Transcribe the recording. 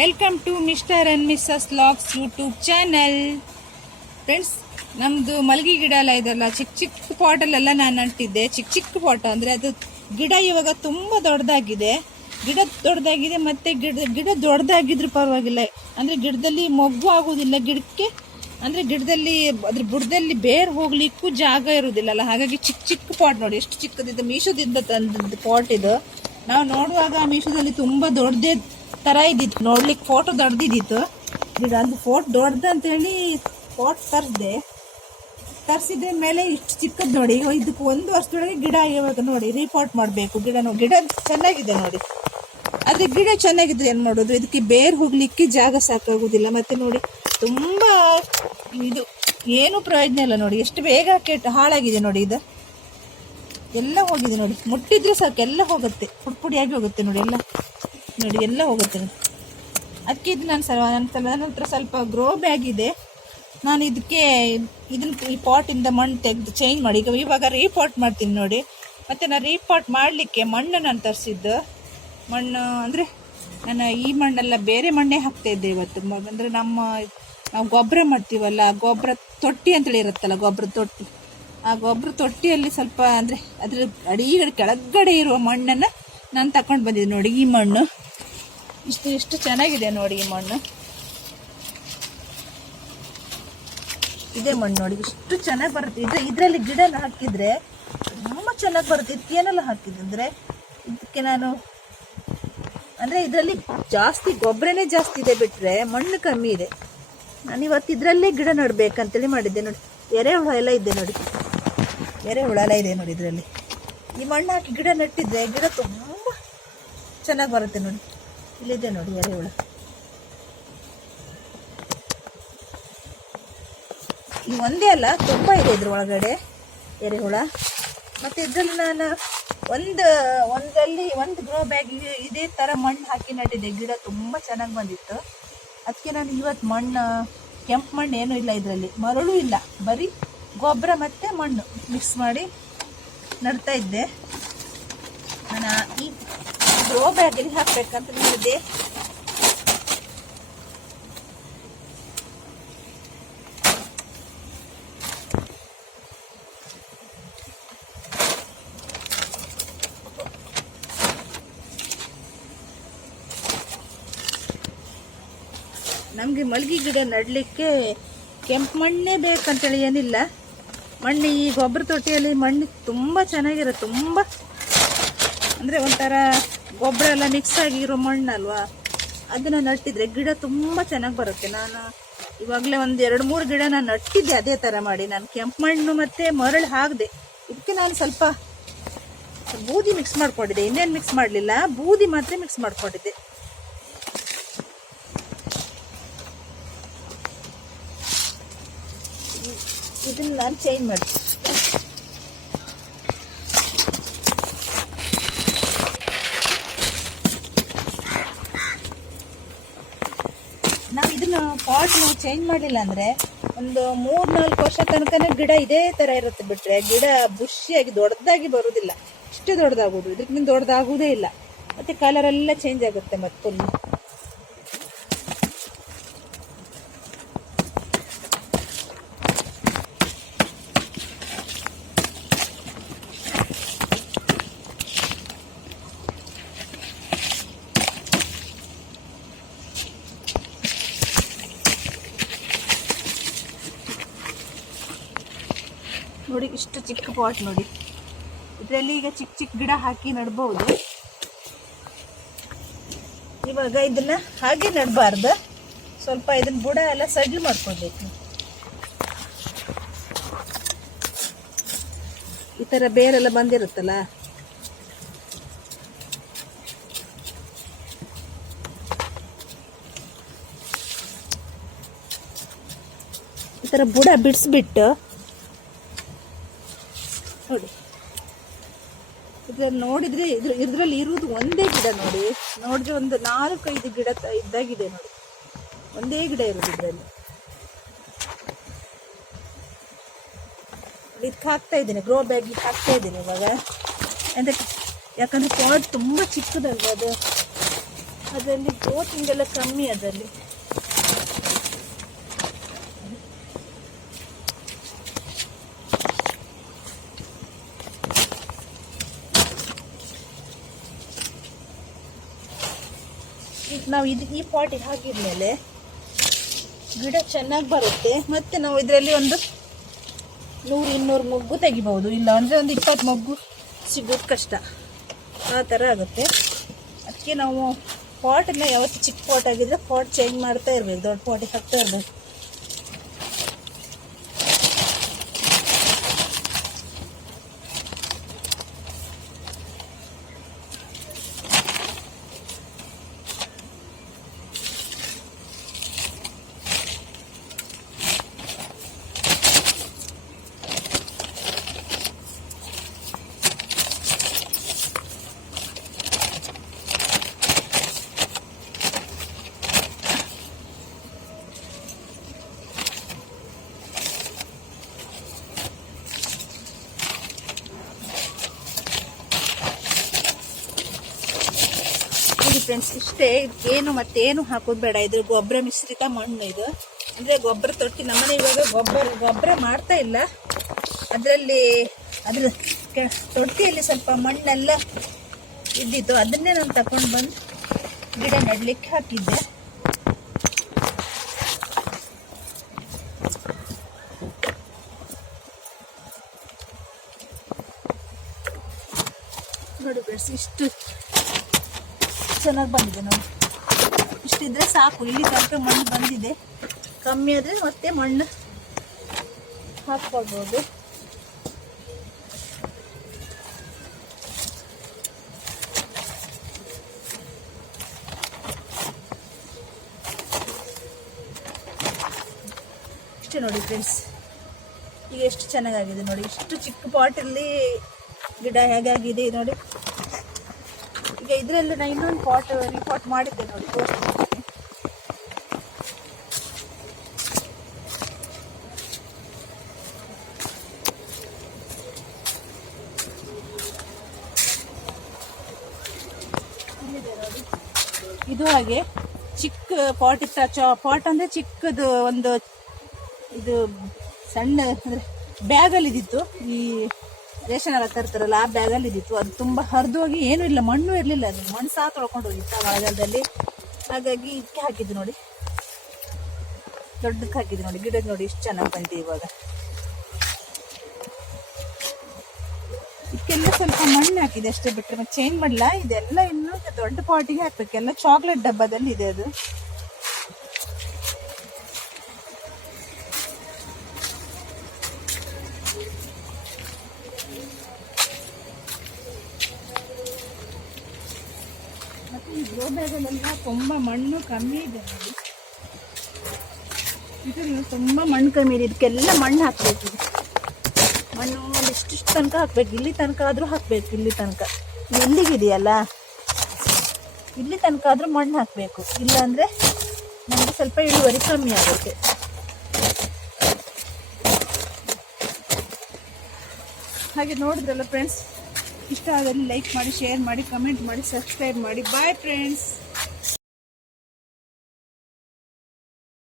Welcome to mister and missus locks YouTube channel friends ನಮ್ಮದು ಮಲ್ಗಿ ಗಿಡ ಎಲ್ಲ ಇದೆಲ್ಲ ಚಿಕ್ಕ ಚಿಕ್ಕ ಪಾಟಲ್ಲೆಲ್ಲ ನಾನು ನಂಟಿದ್ದೆ ಚಿಕ್ಕ ಚಿಕ್ಕ ಪಾಟ ಅಂದರೆ ಅದು ಗಿಡ ಇವಾಗ ತುಂಬ ದೊಡ್ಡದಾಗಿದೆ. ಗಿಡ ದೊಡ್ಡದಾಗಿದೆ ಮತ್ತು ಗಿಡ ಗಿಡ ದೊಡ್ಡದಾಗಿದ್ರು ಪರವಾಗಿಲ್ಲ. ಅಂದರೆ ಗಿಡದಲ್ಲಿ ಮೊಗ್ಗು ಆಗೋದಿಲ್ಲ ಗಿಡಕ್ಕೆ. ಅಂದರೆ ಗಿಡದಲ್ಲಿ, ಅದ್ರ ಬುಡದಲ್ಲಿ ಬೇರ್ ಹೋಗ್ಲಿಕ್ಕೂ ಜಾಗ ಇರೋದಿಲ್ಲಲ್ಲ ಹಾಗಾಗಿ ಚಿಕ್ಕ ಚಿಕ್ಕ ಪಾಟ್ ನೋಡಿ. ಎಷ್ಟು ಚಿಕ್ಕದಿದೆ. ಮೀಶೋದಿಂದ ತಂದಿದ್ದು ಪಾಟ್ ಇದು. ನಾವು ನೋಡುವಾಗ ಮೀಶೋದಲ್ಲಿ ತುಂಬ ದೊಡ್ಡದೇ ಥರ ಇದ್ದಿತ್ತು. ನೋಡ್ಲಿಕ್ಕೆ ಫೋಟೋ ದೊಡ್ಡದಿದ್ದಿತ್ತು ಅದು ಫೋಟೋ ದೊಡ್ಡದು ಅಂತೇಳಿ ಪಾಟ್ ತರಿಸ್ದೆ. ತರಿಸಿದ ಮೇಲೆ ಇಷ್ಟು ಚಿಕ್ಕದು ನೋಡಿ. ಇದಕ್ಕೆ ಒಂದು ವರ್ಷದೊಳಗೆ ಗಿಡ ಇವಾಗ ನೋಡಿ. ರಿಪೋರ್ಟ್ ಮಾಡಬೇಕು. ಗಿಡ ಗಿಡ ಚೆನ್ನಾಗಿದೆ ನೋಡಿ. ಆದರೆ ಗಿಡ ಚೆನ್ನಾಗಿದೆ ಏನು ಮಾಡೋದು? ಇದಕ್ಕೆ ಬೇರು ಹೋಗಲಿಕ್ಕೆ ಜಾಗ ಸಾಕಾಗೋದಿಲ್ಲ. ಮತ್ತೆ ನೋಡಿ, ತುಂಬ ಇದು ಏನು ಪ್ರಯೋಜನ ಇಲ್ಲ ನೋಡಿ. ಎಷ್ಟು ಬೇಗ ಕೆಟ್ಟು ಹಾಳಾಗಿದೆ ನೋಡಿ ಇದು. ಎಲ್ಲ ಹೋಗಿದೆ ನೋಡಿ. ಮುಟ್ಟಿದ್ರೆ ಸಾಕು. ಎಲ್ಲ ಹೋಗುತ್ತೆ. ಪುಡಿ ಪುಡಿಯಾಗಿ ಹೋಗುತ್ತೆ ನೋಡಿ ಎಲ್ಲ. ನೋಡಿ, ಎಲ್ಲ ಹೋಗುತ್ತೆ. ಅದಕ್ಕೆ ಇದು ನಾನು ಸಲ ನನ್ನ ಹತ್ರ ಸ್ವಲ್ಪ ಗ್ರೋ ಬ್ಯಾಗ್ ಇದೆ. ನಾನು ಇದಕ್ಕೆ ಇದನ್ನ ಈ ಪಾಟಿಂದ ಮಣ್ಣು ತೆಗೆದು ಚೇಂಜ್ ಮಾಡಿ. ಈಗ ಇವಾಗ ರೀಪಾಟ್ ಮಾಡ್ತೀನಿ ನೋಡಿ. ಮತ್ತು ನಾನು ರೀಪಾಟ್ ಮಾಡಲಿಕ್ಕೆ ಮಣ್ಣು ನಾನು ತರಿಸಿದ್ದು. ಮಣ್ಣು ಅಂದರೆ ನಾನು ಈ ಮಣ್ಣೆಲ್ಲ ಬೇರೆ ಮಣ್ಣೇ ಹಾಕ್ತಾ ಇದ್ದೆ ಇವತ್ತು. ಅಂದರೆ ನಮ್ಮ, ನಾವು ಗೊಬ್ಬರ ಮಾಡ್ತೀವಲ್ಲ ಗೊಬ್ಬರ ತೊಟ್ಟಿ ಅಂತೇಳಿ ಇರುತ್ತಲ್ಲ ಗೊಬ್ಬರ ತೊಟ್ಟಿ. ಆ ಗೊಬ್ಬರ ತೊಟ್ಟಿಯಲ್ಲಿ ಸ್ವಲ್ಪ ಅಂದರೆ ಅದ್ರ ಅಡಿಗಡೆ, ಕೆಳಗಡೆ ಇರುವ ಮಣ್ಣನ್ನು ನಾನು ತಕೊಂಡು ಬಂದಿದ್ದೆ ನೋಡಿ, ಈ ಮಣ್ಣು. ಇಷ್ಟು ಎಷ್ಟು ಚೆನ್ನಾಗಿದೆ ನೋಡಿ ಈ ಮಣ್ಣು. ಇದೇ ಮಣ್ಣು ನೋಡಿ, ಇಷ್ಟು ಚೆನ್ನಾಗಿ ಬರುತ್ತೆ. ಇದು ಇದರಲ್ಲಿ ಗಿಡ ಹಾಕಿದ್ರೆ ತುಂಬ ಚೆನ್ನಾಗಿ ಬರುತ್ತೆ. ಇದಕ್ಕೇನೆಲ್ಲ ಏನೆಲ್ಲ ಹಾಕಿದೆ ಅಂದರೆ, ಇದಕ್ಕೆ ನಾನು ಅಂದರೆ ಇದರಲ್ಲಿ ಜಾಸ್ತಿ ಗೊಬ್ಬರನೇ ಜಾಸ್ತಿ ಇದೆ ಬಿಟ್ಟರೆ ಮಣ್ಣು ಕಮ್ಮಿ ಇದೆ. ನಾನು ಇವತ್ತು ಇದರಲ್ಲೇ ಗಿಡ ನಡ್ಬೇಕಂತೇಳಿ ಮಾಡಿದ್ದೆ ನೋಡಿ. ಎರೆಹುಳ ಎಲ್ಲ ಇದೆ ನೋಡಿ. ಎರೆಹುಳ ಎಲ್ಲ ಇದೆ ನೋಡಿ ಇದರಲ್ಲಿ. ಈ ಮಣ್ಣು ಹಾಕಿ ಗಿಡ ನೆಟ್ಟಿದ್ರೆ ಗಿಡ ತುಂಬ ಚೆನ್ನಾಗಿ ಬರುತ್ತೆ ನೋಡಿ. ಇಲ್ಲಿದೆ ನೋಡಿ ಎರೆಹುಳ ಈ ಒಂದೇ ಅಲ್ಲ, ತುಂಬ ಇದೆ ಇದ್ರ ಒಳಗಡೆ ಎರೆಹುಳ ಮತ್ತು ಇದರಲ್ಲಿ ನಾನು ಒಂದು, ಒಂದರಲ್ಲಿ ಒಂದು ಗ್ರೋ ಬ್ಯಾಗ್ ಇದೇ ಥರ ಮಣ್ಣು ಹಾಕಿ ನಟ್ಟಿದೆ ಗಿಡ ತುಂಬ ಚೆನ್ನಾಗಿ ಬಂದಿತ್ತು. ಅದಕ್ಕೆ ನಾನು ಇವತ್ತು ಮಣ್ಣು, ಕೆಂಪು ಮಣ್ಣು ಏನೂ ಇಲ್ಲ ಇದರಲ್ಲಿ. ಮರಳು ಇಲ್ಲ. ಬರೀ ಗೊಬ್ಬರ ಮತ್ತು ಮಣ್ಣು ಮಿಕ್ಸ್ ಮಾಡಿ ನಡ್ತಾ ಇದ್ದೆ. ನಾನು ಈ ಗ್ರೋ ಬ್ಯಾಗಲ್ಲಿ ಹಾಕ್ಬೇಕಂತ ನೋಡಿದೆ ನಮಗೆ ಮಲ್ಗಿ ಗಿಡ ನಡ್ಲಿಕ್ಕೆ ಕೆಂಪು ಮಣ್ಣೇ ಬೇಕಂತೇಳಿ ಏನಿಲ್ಲ. ಮಣ್ಣು ಈ ಗೊಬ್ಬರ ತೊಟ್ಟಿಯಲ್ಲಿ ಮಣ್ಣು ತುಂಬ ಚೆನ್ನಾಗಿರುತ್ತೆ, ತುಂಬ. ಅಂದರೆ ಒಂಥರ ಗೊಬ್ಬರ ಎಲ್ಲ ಮಿಕ್ಸ್ ಆಗಿರೋ ಮಣ್ಣಲ್ವಾ? ಅದನ್ನು ನಟ್ಟಿದ್ರೆ ಗಿಡ ತುಂಬ ಚೆನ್ನಾಗಿ ಬರುತ್ತೆ. ನಾನು ಇವಾಗಲೇ ಒಂದು ಎರಡು ಮೂರು ಗಿಡ ನಾನು ನಟ್ಟಿದ್ದೆ ಅದೇ ಥರ ಮಾಡಿ. ನಾನು ಕೆಂಪು ಮಣ್ಣು ಮತ್ತು ಮರಳು ಹಾಕಿದೆ ಇದಕ್ಕೆ ನಾನು ಸ್ವಲ್ಪ ಬೂದಿ ಮಿಕ್ಸ್ ಮಾಡಿಕೊಂಡಿದ್ದೆ. ಇನ್ನೇನು ಮಿಕ್ಸ್ ಮಾಡಲಿಲ್ಲ. ಬೂದಿ ಮಾತ್ರ ಮಿಕ್ಸ್ ಮಾಡಿಕೊಂಡಿದ್ದೆ. ಇದನ್ನು ನಾನು ಚೇಂಜ್ ಮಾಡಿ ನಾವು ಇದನ್ನ ಪಾಟ್ ನಾವು ಚೇಂಜ್ ಮಾಡಲಿಲ್ಲ ಅಂದ್ರೆ ಒಂದು ಮೂರ್ ನಾಲ್ಕು ವರ್ಷ ತನಕನೇ ಗಿಡ ಇದೇ ತರ ಇರುತ್ತೆ ಬಿಟ್ರೆ ಗಿಡ ಬುಷಿಯಾಗಿ ದೊಡ್ಡದಾಗಿ ಬರುವುದಿಲ್ಲ ಇಷ್ಟೇ ದೊಡ್ಡದಾಗುದು ಇದಕ್ಕಿಂತ ದೊಡ್ಡದಾಗುವುದೇ ಇಲ್ಲ. ಮತ್ತೆ ಕಲರ್ ಎಲ್ಲ ಚೇಂಜ್ ಆಗುತ್ತೆ ಮತ್ತೆ ಇಷ್ಟು ಚಿಕ್ಕ ಪಾಟ್ ನೋಡಿ. ಇದರಲ್ಲಿ ಈಗ ಚಿಕ್ಕ ಚಿಕ್ಕ ಗಿಡ ಹಾಕಿ ನಡ್ಬೋದು. ಇವಾಗ ಇದನ್ನ ಹಾಗೆ ನಡಬಾರ್ದು. ಸ್ವಲ್ಪ ಇದನ್ನ ಬುಡ ಎಲ್ಲ ಸಡ್ಲು ಮಾಡ್ಕೊಳ್ಬೇಕು. ಈ ಥರ ಬೇರೆಲ್ಲ ಬಂದಿರುತ್ತಲ್ಲ? ಈ ಥರ ಬುಡ ಬಿಡಿಸ್ಬಿಟ್ಟು ನೋಡಿ ಇದ್ರಲ್ಲಿ ನೋಡಿದ್ರೆ ಇದ್ರ ಇದ್ರಲ್ಲಿ ಇರುವುದು ಒಂದೇ ಗಿಡ ನೋಡಿ. ನೋಡಿದ್ರೆ ಒಂದು ನಾಲ್ಕೈದು ಗಿಡ ಇದ್ದಾಗಿದೆ ನೋಡಿ. ಒಂದೇ ಗಿಡ ಇರೋದು ಇದರಲ್ಲಿ. ಇದಕ್ಕೆ ಹಾಕ್ತಾ ಇದ್ದೀನಿ. ಗ್ರೋ ಬ್ಯಾಗ್ ಹಾಕ್ತಾ ಇದ್ದೀನಿ ಇವಾಗ. ಅಂದ್ರೆ ಯಾಕಂದ್ರೆ ಪಾಟ್ ತುಂಬ ಚಿಕ್ಕದಲ್ವ ಅದು? ಅದರಲ್ಲಿ ಗ್ರೋತಿಂಗ್ ಎಲ್ಲ ಕಮ್ಮಿ ಅದರಲ್ಲಿ. ಈಗ ನಾವು ಇದು ಈ ಪಾಟಿಗೆ ಹಾಕಿದ್ಮೇಲೆ ಗಿಡ ಚೆನ್ನಾಗಿ ಬರುತ್ತೆ. ಮತ್ತು ನಾವು ಇದರಲ್ಲಿ ಒಂದು ನೂರು, ಇನ್ನೂರು ಮೊಗ್ಗು ತೆಗಿಬೋದು ಇಲ್ಲ ಅಂದರೆ ಒಂದು ಇಪ್ಪತ್ತು ಮೊಗ್ಗು ಸಿಗೋದು ಕಷ್ಟ. ಆ ಥರ ಆಗುತ್ತೆ. ಅದಕ್ಕೆ ನಾವು ಪಾಟನ್ನ ಯಾವತ್ತು ಚಿಕ್ಕ ಪಾಟ್ ಆಗಿದ್ರೆ ಪಾಟ್ ಚೇಂಜ್ ಮಾಡ್ತಾ ಇರಬೇಕು, ದೊಡ್ಡ ಪಾಟಿಗೆ ಹಾಕ್ತಾ ಇರಬೇಕು ನೋಡಿ ಫ್ರೆಂಡ್ಸ್ ಇಷ್ಟೇ. ಏನು ಮತ್ತೇನು ಹಾಕೋದು ಬೇಡ. ಇದು ಗೊಬ್ಬರ ಮಿಶ್ರಿತ ಮಣ್ಣು ಇದು. ಅಂದರೆ ಗೊಬ್ಬರ ತೊಟ್ಟಿ ನಮ್ಮನೆ ಇವಾಗ ಗೊಬ್ಬರ ಗೊಬ್ಬರ ಮಾಡ್ತಾ ಇಲ್ಲ. ಅದರಲ್ಲಿ ಅದ್ರ ತೊಟ್ಟಿಯಲ್ಲಿ ಸ್ವಲ್ಪ ಮಣ್ಣೆಲ್ಲ ಇದ್ದಿತ್ತು. ಅದನ್ನೇ ನಾನು ತಗೊಂಡು ಬಂದು ಗಿಡ ನೆಡ್ಲಿಕ್ಕೆ ಹಾಕಿದ್ದೆ. ನೋಡಿ ಇಷ್ಟು. ಚೆನ್ನಾಗಿ ಬಂದಿದೆ ನೋಡಿ. ಇಷ್ಟಿದ್ರೆ ಸಾಕು. ಇಲ್ಲಿ ತನಕ ಮಣ್ಣು ಬಂದಿದೆ. ಕಮ್ಮಿ ಆದರೆ ಮತ್ತೆ ಮಣ್ಣು ಹಾಕ್ಕೊಳ್ಬೋದು. ಇಷ್ಟೇ ನೋಡಿ ಫ್ರೆಂಡ್ಸ್. ಈಗ ಎಷ್ಟು ಚೆನ್ನಾಗಾಗಿದೆ ನೋಡಿ. ಇಷ್ಟು ಚಿಕ್ಕ ಪಾಟಲ್ಲಿ ಗಿಡ ಹೇಗಾಗಿದೆ ನೋಡಿ. ಈಗ ಇದರಲ್ಲಿ ನಾನು ಇನ್ನೊಂದು ಪಾಟ್ ರಿಪೋರ್ಟ್ ಮಾಡಿದ್ದೆ ನೋಡಿ. ಇದು ಹಾಗೆ ಚಿಕ್ಕ ಪಾಟ್ ಇತ್ತ ಪಾಟ್ ಅಂದರೆ ಚಿಕ್ಕದು ಒಂದು ಇದು ಸಣ್ಣ ಅಂದರೆ ಬ್ಯಾಗಲ್ಲಿ ಇದ್ದಿತ್ತು ಈ ರೇಷನ್ ಎಲ್ಲ ತರ್ತಾರಲ್ಲ, ಆ ಬ್ಯಾಗಲ್ಲಿ ಇದ್ದಿತ್ತು. ಅದು ತುಂಬ ಹರಿದು ಹೋಗಿ ಏನೂ ಇಲ್ಲ, ಮಣ್ಣು ಇರಲಿಲ್ಲ ಅದು. ಮಣ್ಣು ಸಹ ತೊಳ್ಕೊಂಡು ಹೋಗಿತ್ತು ಆ ಮಳೆಗಾಲದಲ್ಲಿ. ಹಾಗಾಗಿ ಇದಕ್ಕೆ ಹಾಕಿದ್ದು ನೋಡಿ. ದೊಡ್ಡಕ್ಕೆ ಹಾಕಿದ್ದು ನೋಡಿ. ಗಿಡ ನೋಡಿ ಇಷ್ಟು ಚೆನ್ನಾಗಿ ಬಂದಿದೆ ಇವಾಗ. ಇದಕ್ಕೆಲ್ಲ ಸ್ವಲ್ಪ ಮಣ್ಣು ಹಾಕಿದೆ ಅಷ್ಟೇ ಬಿಟ್ಟರೆ ಚೇಂಜ್ ಮಾಡಲ್ಲ ಇದೆಲ್ಲ ಇನ್ನೂ ದೊಡ್ಡ ಪಾಟಿಗೆ ಹಾಕಬೇಕು. ಎಲ್ಲ ಚಾಕ್ಲೇಟ್ ಡಬ್ಬದಲ್ಲಿ ಇದೆ ಅದು. ತುಂಬ ಮಣ್ಣು ಕಮ್ಮಿ ಇದೆ. ಇದು ತುಂಬ ಮಣ್ಣು ಕಮ್ಮಿ ಇದೆ. ಇದಕ್ಕೆಲ್ಲ ಮಣ್ಣು ಹಾಕಬೇಕು. ಮಣ್ಣು ಒಂದು ಇಷ್ಟಿಷ್ಟು ತನಕ ಹಾಕ್ಬೇಕು. ಇಲ್ಲಿ ತನಕ ಆದರೂ ಹಾಕ್ಬೇಕು, ಇಲ್ಲಿ ತನಕ. ಎಲ್ಲಿಗಿದೆಯಲ್ಲ? ಇಲ್ಲಿ ತನಕ ಆದರೂ ಮಣ್ಣು ಹಾಕಬೇಕು. ಇಲ್ಲಾಂದರೆ ನಮಗೆ ಸ್ವಲ್ಪ ಇಳುವರಿ ಕಮ್ಮಿ ಆಗುತ್ತೆ. ಹಾಗೆ ನೋಡಿದ್ರಲ್ಲ ಫ್ರೆಂಡ್ಸ್ ಇಷ್ಟ ಆದಲ್ಲಿ ಲೈಕ್ ಮಾಡಿ ಶೇರ್ ಮಾಡಿ ಕಮೆಂಟ್ ಮಾಡಿ ಸಬ್ಸ್ಕ್ರೈಬ್ ಮಾಡಿ. Bye friends